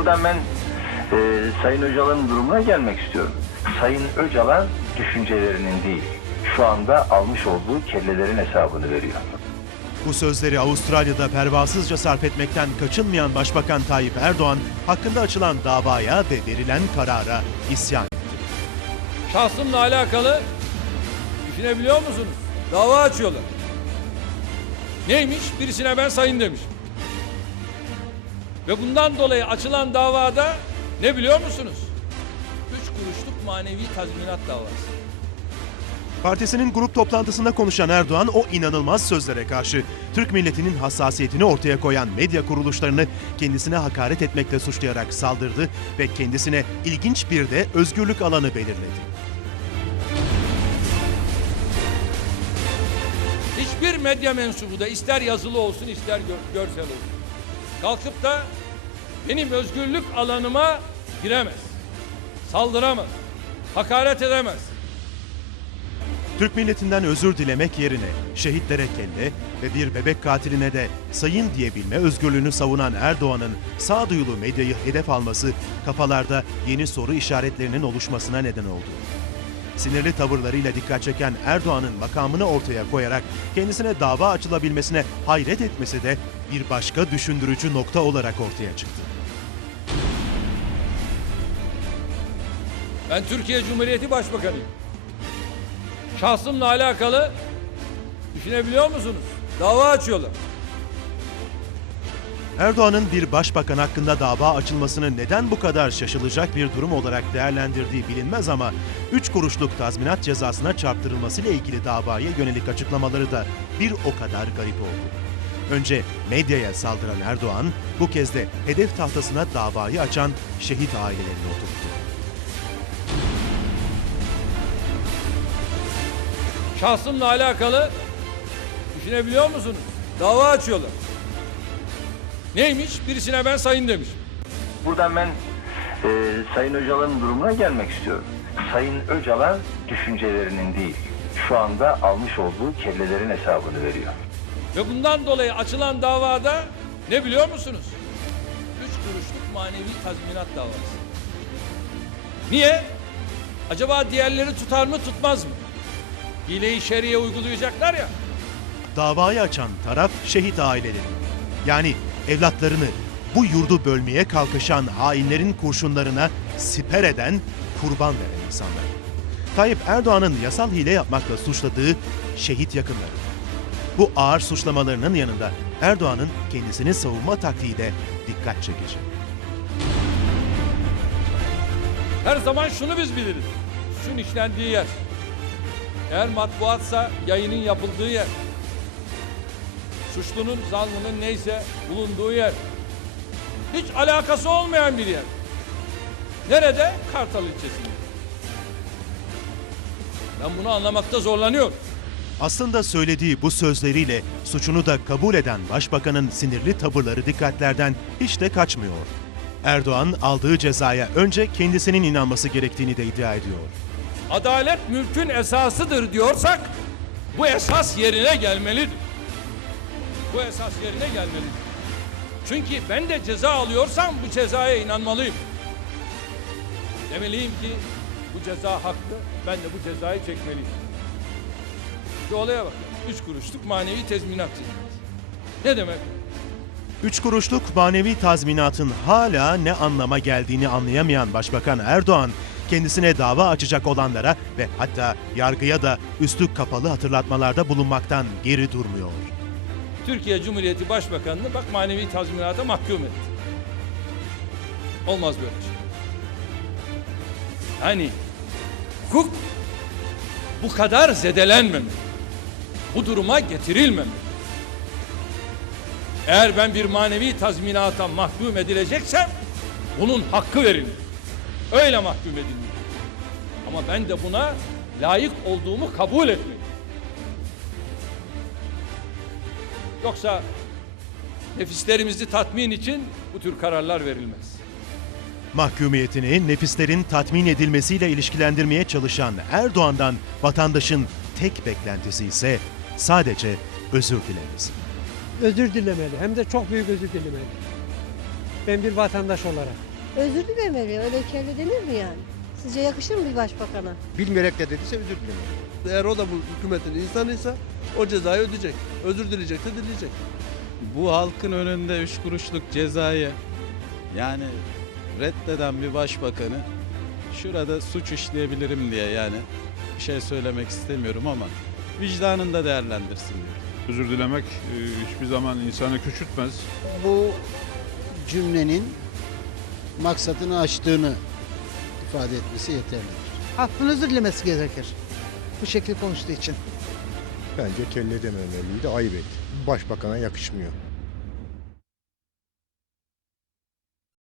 Buradan ben e, Sayın Öcalan'ın durumuna gelmek istiyorum. Sayın Öcalan düşüncelerinin değil, şu anda almış olduğu kellelerin hesabını veriyor. Bu sözleri Avustralya'da pervasızca sarf etmekten kaçınmayan Başbakan Tayyip Erdoğan hakkında açılan davaya ve verilen karara isyan etti. Şahsımla alakalı düşünebiliyor musunuz? Dava açıyorlar. Neymiş? Birisine ben sayın demiş. Ve bundan dolayı açılan davada ne biliyor musunuz? Üç kuruşluk manevi tazminat davası. Partisinin grup toplantısında konuşan Erdoğan o inanılmaz sözlere karşı Türk milletinin hassasiyetini ortaya koyan medya kuruluşlarını kendisine hakaret etmekle suçlayarak saldırdı ve kendisine ilginç bir de özgürlük alanı belirledi. Hiçbir medya mensubu da ister yazılı olsun ister gör- görsel olsun. Kalkıp da benim özgürlük alanıma giremez. Saldıramaz. Hakaret edemez. Türk milletinden özür dilemek yerine şehitlere kelle ve bir bebek katiline de sayın diyebilme özgürlüğünü savunan Erdoğan'ın sağduyulu medyayı hedef alması kafalarda yeni soru işaretlerinin oluşmasına neden oldu. Sinirli tavırlarıyla dikkat çeken Erdoğan'ın makamını ortaya koyarak kendisine dava açılabilmesine hayret etmesi de bir başka düşündürücü nokta olarak ortaya çıktı. Ben Türkiye Cumhuriyeti Başbakanıyım. Şahsımla alakalı düşünebiliyor musunuz? Dava açıyorlar. Erdoğan'ın bir başbakan hakkında dava açılmasını neden bu kadar şaşılacak bir durum olarak değerlendirdiği bilinmez ama 3 kuruşluk tazminat cezasına çarptırılmasıyla ilgili davaya yönelik açıklamaları da bir o kadar garip oldu. Önce medyaya saldıran Erdoğan bu kez de hedef tahtasına davayı açan şehit ailelerini oturttu. Şahsımla alakalı düşünebiliyor musunuz? Dava açıyorlar. Neymiş? Birisine ben sayın demiş. Buradan ben e, Sayın Öcalan'ın durumuna gelmek istiyorum. Sayın Öcalan düşüncelerinin değil, şu anda almış olduğu kellelerin hesabını veriyor. Ve bundan dolayı açılan davada ne biliyor musunuz? Üç kuruşluk manevi tazminat davası. Niye? Acaba diğerleri tutar mı tutmaz mı? Hile-i şeriye uygulayacaklar ya. Davayı açan taraf şehit aileleri. Yani evlatlarını bu yurdu bölmeye kalkışan hainlerin kurşunlarına siper eden, kurban veren insanlar. Tayyip Erdoğan'ın yasal hile yapmakla suçladığı şehit yakınları. Bu ağır suçlamalarının yanında Erdoğan'ın kendisini savunma taktiği de dikkat çekici. Her zaman şunu biz biliriz. Suçun işlendiği yer. Eğer matbuatsa yayının yapıldığı yer. Suçlunun, zanlının neyse bulunduğu yer. Hiç alakası olmayan bir yer. Nerede? Kartal ilçesinde. Ben bunu anlamakta zorlanıyorum. Aslında söylediği bu sözleriyle suçunu da kabul eden başbakanın sinirli tavırları dikkatlerden hiç de kaçmıyor. Erdoğan aldığı cezaya önce kendisinin inanması gerektiğini de iddia ediyor. Adalet mülkün esasıdır diyorsak bu esas yerine gelmelidir. Bu esas yerine gelmelidir. Çünkü ben de ceza alıyorsam bu cezaya inanmalıyım. Demeliyim ki bu ceza haklı, ben de bu cezayı çekmeliyim. Şu olaya bak. Üç kuruşluk manevi tezminat cezası. Ne demek? Üç kuruşluk manevi tazminatın hala ne anlama geldiğini anlayamayan Başbakan Erdoğan, kendisine dava açacak olanlara ve hatta yargıya da üstü kapalı hatırlatmalarda bulunmaktan geri durmuyor. Türkiye Cumhuriyeti Başbakanı'nı bak manevi tazminata mahkum etti. Olmaz böyle şey. Yani hukuk bu kadar zedelenmemeli. Bu duruma getirilmemeli. Eğer ben bir manevi tazminata mahkum edileceksem bunun hakkı verilir. Öyle mahkum edilmeli. Ama ben de buna layık olduğumu kabul etmeliyim. Yoksa nefislerimizi tatmin için bu tür kararlar verilmez. Mahkumiyetini nefislerin tatmin edilmesiyle ilişkilendirmeye çalışan Erdoğan'dan vatandaşın tek beklentisi ise sadece özür dilemesi. özür dilemeli. Hem de çok büyük özür dilemeli. Ben bir vatandaş olarak. Özür dilemeli. Öyle kelle denir mi yani? Sizce yakışır mı bir başbakana? Bilmeyerek de dediyse özür dilerim. Eğer o da bu hükümetin insanıysa o cezayı ödeyecek. Özür dileyecekse dileyecek. bu halkın önünde 3 kuruşluk cezayı yani reddeden bir başbakanı şurada suç işleyebilirim diye yani bir şey söylemek istemiyorum ama vicdanında değerlendirsin diyor. Özür dilemek e, hiçbir zaman insanı küçültmez. Bu cümlenin maksatını aştığını ifade etmesi yeterlidir. Hakkını özür dilemesi gerekir. Bu şekilde konuştuğu için. Bence kelle dememeliydi, ayıp etti. Başbakana yakışmıyor.